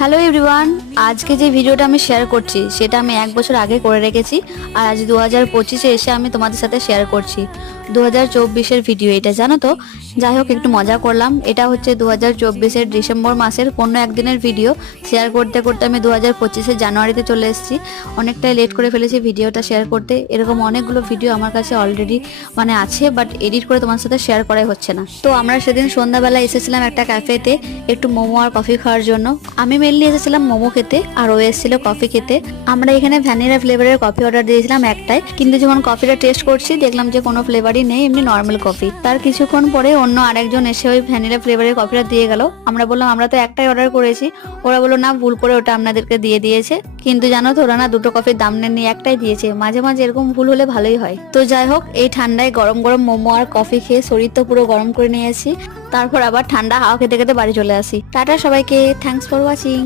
Hello everyone, আজকে যে ভিডিওটা আমি শেয়ার করছি সেটা আমি 1 বছর আগে করে রেখেছি। আর আজ 2025-এ এসে আমি তোমাদের সাথে শেয়ার করছি 2024-এর ভিডিও। এটা জানো তো, যাই হোক একটু মজা করলাম। এটা হচ্ছে 2024-এর ডিসেম্বর মাসের কোনো একদিনের ভিডিও। শেয়ার করতে করতে আমি 2025-এর জানুয়ারিতে চলে এসেছি। অনেকটাই লেট করে ফেলেছি ভিডিওটা শেয়ার করতে। এরকম অনেকগুলো ভিডিও আমার কাছে অলরেডি আছে, বাট এডিট করে তোমার সাথে শেয়ার করাই হচ্ছে না। তো আমরা সেদিন সন্ধ্যাবেলা এসেছিলাম একটা ক্যাফেতে একটু মোমো আর কফি খাওয়ার জন্য। আমি মেনলি এসেছিলাম মোমো খেতে আর ও এসেছিল কফি খেতে। আমরা এখানে ভ্যানিলা ফ্লেভারের কফি অর্ডার দিয়েছিলাম একটাই, কিন্তু যখন কফিটা টেস্ট করছি দেখলাম যে কোনো ফ্লেভারই নেই, এমনি নর্মাল কফি। তার কিছুক্ষণ পরে অন্য আরেকজন এসে ওই ভ্যানিলা ফ্লেভারের কফিটা দিয়ে গেল। আমরা বললাম আমরা তো একটাই অর্ডার করেছি। ওরা বললো না, ভুল করে ওটা আপনাদেরকে দিয়ে দিয়েছে। কিন্তু জানো তো, ওরা না দুটো কফির দাম নেননি, একটাই দিয়েছে। মাঝে মাঝে এরকম ভুল হলে ভালোই হয়। তো যাই হোক, এই ঠান্ডায় গরম গরম মোমো আর কফি খেয়ে শরীর তো পুরো গরম করে নিয়েছি। তারপর আবার ঠান্ডা হাওয়া খেতে খেতে বাড়ি চলে আসি। টাটা সবাইকে, থ্যাঙ্কস ফর ওয়াচিং।